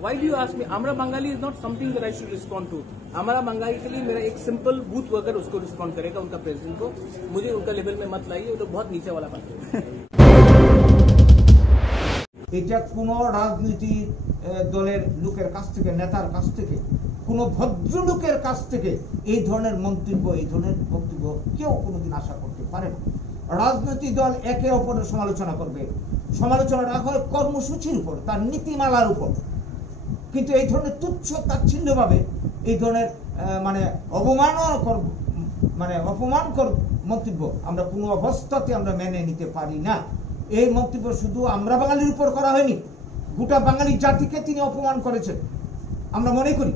Why do you ask me? Amra Bengali is not something that I should respond to. हमारा बंगाली के लिए मेरा एक सिंपल बूथ वर्कर उसको रिस्पॉन्ड करेगा उनका प्रेसिडेंट को। मुझे उनका लेवल में मत लाइए, वो तो बहुत नीचे वाला बात है। এটা কোন রাজনীতি দলের লোকের কাছ থেকে, নেতার কাছ থেকে, কোন ভদ্রলোকের কাছ থেকে এই ধরনের মন্তব্য, এই ধরনের বক্তব্য কেউ কোনোদিন আশা করতে পারে না। রাজনৈতিক দল একে অপরের সমালোচনা করবে, সমালোচনা রাখা হয় কর্মসূচির উপর, তার নীতিমালার উপর, কিন্তু এই ধরনের তুচ্ছ তাচ্ছিল্যভাবে এই ধরনের অপমানকর মন্তব্য আমরা কোনো অবস্থাতে আমরা মেনে নিতে পারি না। এই মন্তব্য শুধু আমরা বাঙালির উপর করা হয়নি, গোটা বাঙালি জাতিকে তিনি অপমান করেছেন আমরা মনে করি।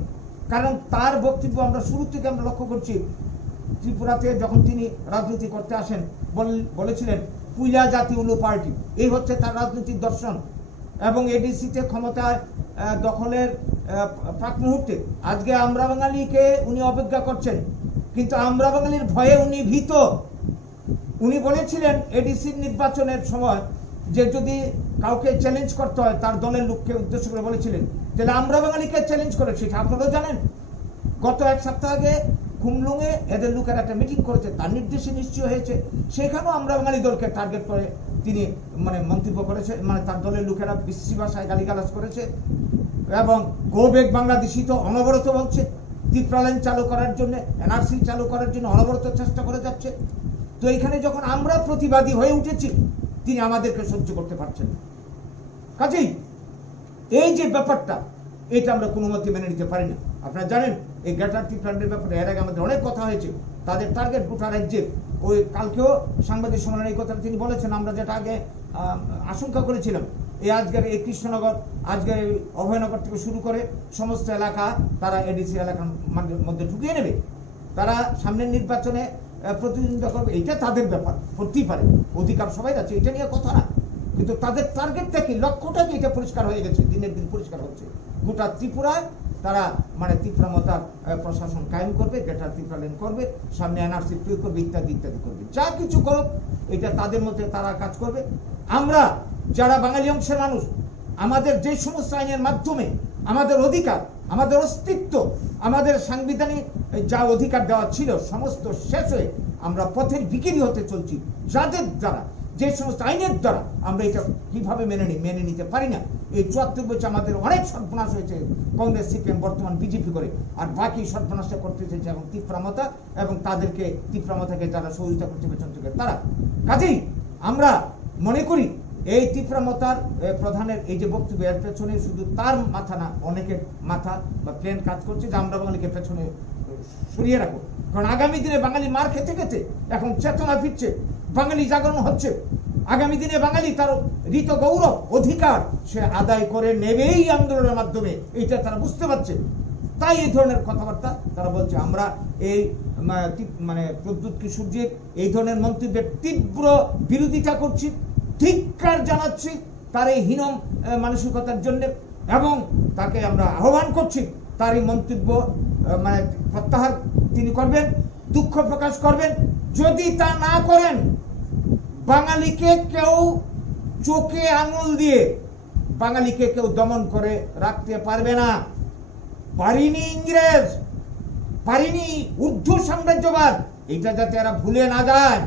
কারণ তার বক্তব্য আমরা শুরু থেকে আমরা লক্ষ্য করছি, ত্রিপুরাতে যখন তিনি রাজনীতি করতে আসেন বলেছিলেন পুইলা জাতি উলু পার্টি, এই হচ্ছে তার রাজনৈতিক দর্শন। এবং এডিসিতে ক্ষমতায় দখলের প্রাক মুহূর্তে আজকে আমরা বাঙালিকে উনি অবজ্ঞা করছেন, কিন্তু আমরা বাঙালির ভয়ে উনি ভীত। উনি বলেছিলেন এডিসির নির্বাচনের সময় যে যদি কাউকে চ্যালেঞ্জ করতে হয়, তার দলের লোককে উদ্দেশ্য করে বলেছিলেন তাহলে আমরা বাঙালিকে চ্যালেঞ্জ করে, সেটা আপনারা জানেন। গত এক সপ্তাহ আগে খুমলুঙে এদের লোকের একটা মিটিং করেছে, তার নির্দেশে নিশ্চয় হয়েছে, সেখানেও আমরা বাঙালি দলকে টার্গেট করে তিনি মন্তব্য করেছে, তার দলের লোকেরা বিশ্রী ভাষায় গালিগালাজ করেছে। এবং গো ব্যাক বাংলাদেশি তো অনবরত বলছে, ত্রিপুরা লাইন চালু করার জন্য, এনআরসি চালু করার জন্য অনবরত চেষ্টা করে যাচ্ছে। তো এখানে যখন আমরা প্রতিবাদী হয়ে উঠেছি, তিনি আমাদেরকে সহ্য করতে পারছেন না। কাজেই এই যে ব্যাপারটা, এটা আমরা কোনো মতে মেনে নিতে পারি না। আপনারা জানেন এই গ্রেটার ত্রিপুরার ব্যাপারে এর আগে আমাদের অনেক কথা হয়েছে, তাদের টার্গেট গোটা রাজ্যের। ওই কালকেও সাংবাদিক সম্মেলনে এই কথাটা তিনি বলেছেন, আমরা যেটা আগে আশঙ্কা করেছিলাম, এই আজকের এই কৃষ্ণনগর, আজকের এই অভয়নগর থেকে শুরু করে সমস্ত এলাকা তারা এডিসি এলাকার মধ্যে ঢুকিয়ে নেবে। তারা সামনের নির্বাচনে প্রতিদ্বন্দ্বিতা করবে, এটা তাদের ব্যাপার, করতেই পারে, অধিকার সবাই আছে, এটা নিয়ে কথা না। কিন্তু তাদের টার্গেটটা কি, লক্ষ্যটা কি, এটা পরিষ্কার হয়ে গেছে, দিনের দিন পরিষ্কার হচ্ছে। গোটা ত্রিপুরায় তারা ত্রিপুরা মতার প্রশাসন কায়েম করবে, গ্রেটার ত্রিপুরা লাইন করবে, সামনে এনআরসি প্রয়োগ করবে, ইত্যাদি ইত্যাদি করবে। যা কিছু করুক এটা তাদের মধ্যে তারা কাজ করবে। আমরা যারা বাঙালি অংশের মানুষ, আমাদের যে সমস্ত আইনের মাধ্যমে আমাদের অধিকার, আমাদের অস্তিত্ব, আমাদের সাংবিধানিক যা অধিকার দেওয়া ছিল সমস্ত শেষ হয়ে আমরা পথের বিক্রি হতে চলছি, যাদের দ্বারা, যে সমস্ত আইনের দ্বারা আমরা এটা কিভাবে মেনে নিতে পারি না। এই ৭৪ বছর আমাদের অনেক সর্বনাশ হয়েছে, কংগ্রেস, সিপিএম, বর্তমান বিজেপি করে, আর বাকি সর্বনাশটা করতে চেয়েছে এবং তীব্রমতা এবং তাদেরকে তীব্রমতাকে যারা সহযোগিতা করছে পেছন থেকে তারা। কাজেই আমরা মনে করি এই তীব্রমতার প্রধানের এই যে বক্তব্য, এর পেছনে শুধু তার মাথা না, অনেকের মাথা বা প্লেন কাজ করছে যে আমরা বাঙালিকে পেছনে সরিয়ে রাখবো। কারণ আগামী দিনে বাঙালি মার খেতে খেতে এখন চেতনা ফিরছে, বাঙালি জাগরণ হচ্ছে। আগামী দিনে বাঙালি তার ঋত গৌরব অধিকার সে আদায় করে নেবেই আন্দোলনের মাধ্যমে, এইটা তারা বুঝতে পারছে। তাই এই ধরনের কথাবার্তা তারা বলছে। আমরা এই প্রদ্যুৎ কিশোরজির এই ধরনের মন্তব্যের তীব্র বিরোধিতা করছি, ধিক্কার জানাচ্ছি তার এই হীন মানসিকতার জন্য, এবং তাকে আমরা আহ্বান করছি তার এই মন্তব্য প্রত্যাহার তিনি করবেন, দুঃখ প্রকাশ করবেন। যদি তা না করেন, বাঙালিকে কেউ চোখে আঙুল দিয়ে বাঙালিকে কেউ দমন করে রাখতে পারবে না। পারিনি ইংরেজ, পারিনি ঊর্ধ্ব সাম্রাজ্যবাদ, এটা যাতে এরা ভুলে না যায়,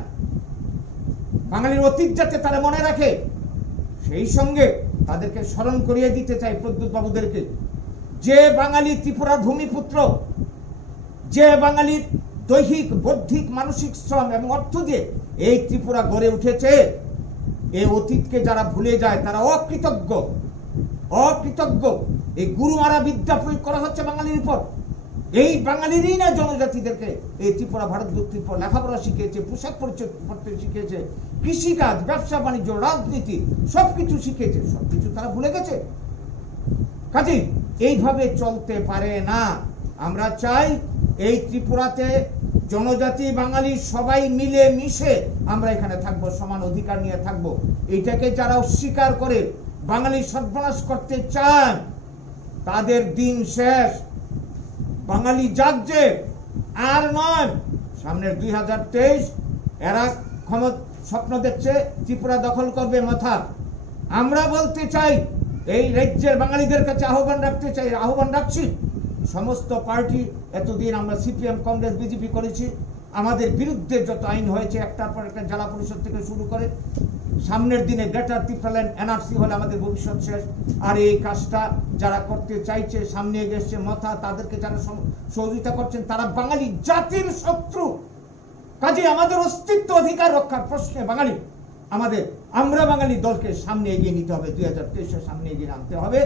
বাঙালির অতীত যাতে তারা মনে রাখে, সেই সঙ্গে তাদেরকে স্মরণ করিয়ে দিতে চাই প্রদ্যুৎ বাবুদেরকে, যে বাঙালি ত্রিপুরার ভূমিপুত্র, যে বাঙালির দৈহিক, বৌদ্ধিক, মানসিক শ্রম এবং অর্থ দিয়ে এই ত্রিপুরা গড়ে উঠেছে, এই অতীতকে যারা ভুলে যায় তারা অকৃতজ্ঞ, অকৃতজ্ঞ। এই গুরুমারা বিদ্যা প্রয়োগ করা হচ্ছে বাঙালির উপর। এই বাঙালিরই না জনজাতিদেরকে এই ত্রিপুরা, ভারত ত্রিপুরা লেখাপড়া শিখিয়েছে, পোশাক পরিচয় শিখিয়েছে, কৃষিকাজ, ব্যবসা বাণিজ্য, রাজনীতি, সবকিছু শিখিয়েছে, সবকিছু তারা ভুলে গেছে। কাজেই এইভাবে চলতে পারে না। আমরা চাই এই ত্রিপুরাতে জনজাতি, বাঙালি সবাই মিলে মিশে আমরা এখানে থাকবো, সমান অধিকার নিয়ে থাকবো। এইটাকে যারা অস্বীকার করে বাঙালি সর্বনাশ করতে চান, তাদের দিন শেষ। বাঙালি জাগছে, আর নয়। সামনের 2023 এরা স্বপ্ন দেখছে ত্রিপুরা দখল করবে মাথা। আমরা বলতে চাই এই রাজ্যের বাঙালিদের কাছে আহ্বান রাখছি, সমস্ত পার্টি, এতদিন আমরা সিপিএম, কংগ্রেস, বিজেপি করেছি, আমাদের বিরুদ্ধে যত আইন হয়েছে একটার পর একটা, জেলা পরিষদ থেকে শুরু করে, সামনের দিনে গ্রেটার ত্রিপুরাল্যান্ড এনআরসি হলে আমাদের ভবিষ্যৎ শেষ। আর এই কাজটা যারা করতে চাইছে, সামনে এগিয়ে এসছে মাথা, তাদেরকে যারা সহযোগিতা করছেন, তারা বাঙালি জাতির শত্রু। কাজে আমাদের অস্তিত্ব অধিকার রক্ষার প্রশ্নে আমরা বাঙালি দলকে সামনে এগিয়ে নিতে হবে, 2023-এর সামনে এগিয়ে আনতে হবে,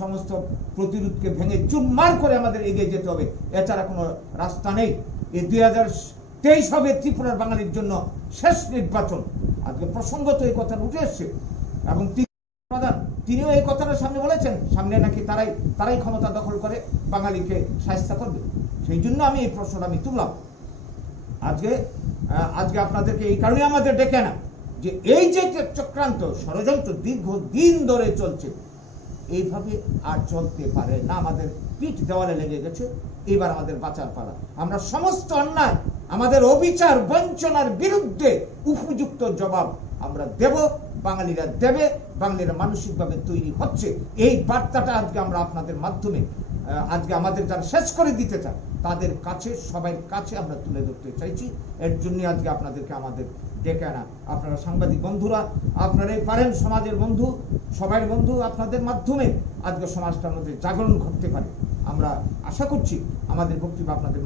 সমস্ত প্রতিরোধকে ভেঙে চুরমার করে আমাদের এগিয়ে যেতে হবে, এছাড়া কোনো রাস্তা নেই। এই 2023 হবে ত্রিপুরার বাঙালির জন্য শেষ নির্বাচন। আজকে প্রসঙ্গত এই কথা উঠে এসছে এবং তিনিও এই কথাটা সামনে বলেছেন, সামনে নাকি তারাই ক্ষমতা দখল করে বাঙালিকে শায়েস্তা করবে। সেই জন্য আমি এই প্রশ্নটা তুললাম আজকে আপনাদেরকে। এই কারণে আমাদের ডেকে না যে এই যে চক্রান্ত ষড়যন্ত্র দীর্ঘদিন ধরে চলছে, এইভাবে আর চলতে পারে না। আমাদের পিঠ দেওয়ালে লেগে গেছে, এবার আমাদের বাঁচার পালা। আমরা সমস্ত অন্যায়, আমাদের অবিচার, বঞ্চনার বিরুদ্ধে উপযুক্ত জবাব আমরা দেব, বাঙালিরা দেবে, বাঙালিরা মানসিকভাবে তৈরি হচ্ছে। এই বার্তাটা আজকে আমরা আপনাদের মাধ্যমে আজকে আমাদের যারা শেষ করে দিতে চায় তাদের কাছে, সবার কাছে আমরা তুলে ধরতে চাইছি। এর জন্য আজকে আপনাদেরকে আমাদের ডেকে আনা। আপনারা সাংবাদিক বন্ধুরা, আপনারাই পারেন, সমাজের বন্ধু, সবাই বন্ধু, আপনাদের মাধ্যমে আজকে সমাজটার মধ্যে জাগরণ ঘটতে পারে। আমরা আশা করছি আমাদের বক্তব্য আপনাদের